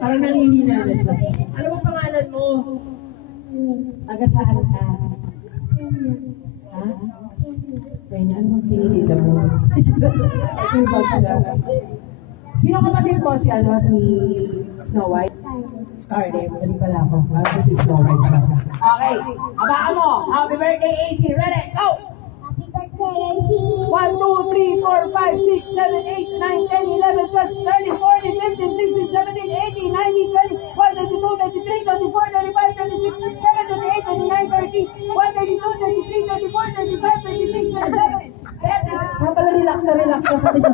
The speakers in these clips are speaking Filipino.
Parang nanghihina na siya. Ano bang pangalan mo? Taga saan ka? Ha? Kaya ano bang tinitita mo? Ito yung bag siya. Sino kapatid mo? Si ano? Si Snow White? Scarlet. Mali pala ako. Parang si Snow White siya. Okay. Abaan mo. Happy birthday, AC. Ready? Go! Happy birthday, AC! 1, 2, 3, 4, 5, 6, 7, 8, 9, 10, 11, 12, 13, 14, 15, 16, 17, 18, 19, 20, 21, 22, 23, 24, 25, 26, 27, 28, 29, 30, 1, 32, 33, 34, 35, 36, 37. Pala relax na sabi niya.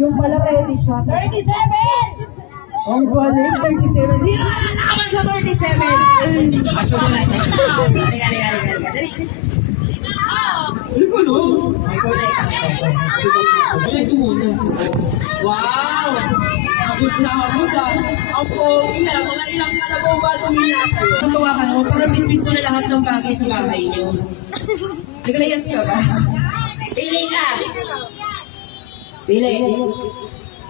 Yung pala ready siya. 37! Ang galing, 37. Sino ka nalaman sa 37? Aso mo na, halika. Dali. Liko no? Ikaw na. Ito muna. Wow! Abot na abot ah. Ang pogi na, mga ilang kalabaw ba tumina sa'yo? Natuwa ka naman, parang bitbit mo na lahat ng bagay sa bahay niyo. Naglayas ka ba? Pili ka! Pili!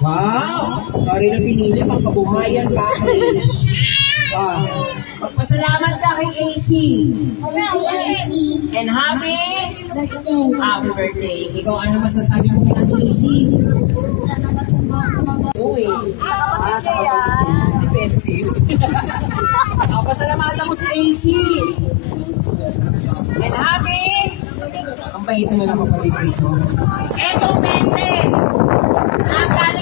Wow! Pari na pinili, pang kabuhayan package. Magpasalamat ka kay AC. Happy AC! And happy birthday. Ikaw ano masasabi mo kay Ate AC? Sana matubo. Uy, sa kapatid niya. Defensive. Pasalamatan mo si AC. And happy! Ang bait naman ang kapatid dito. Etong 20! Saan galing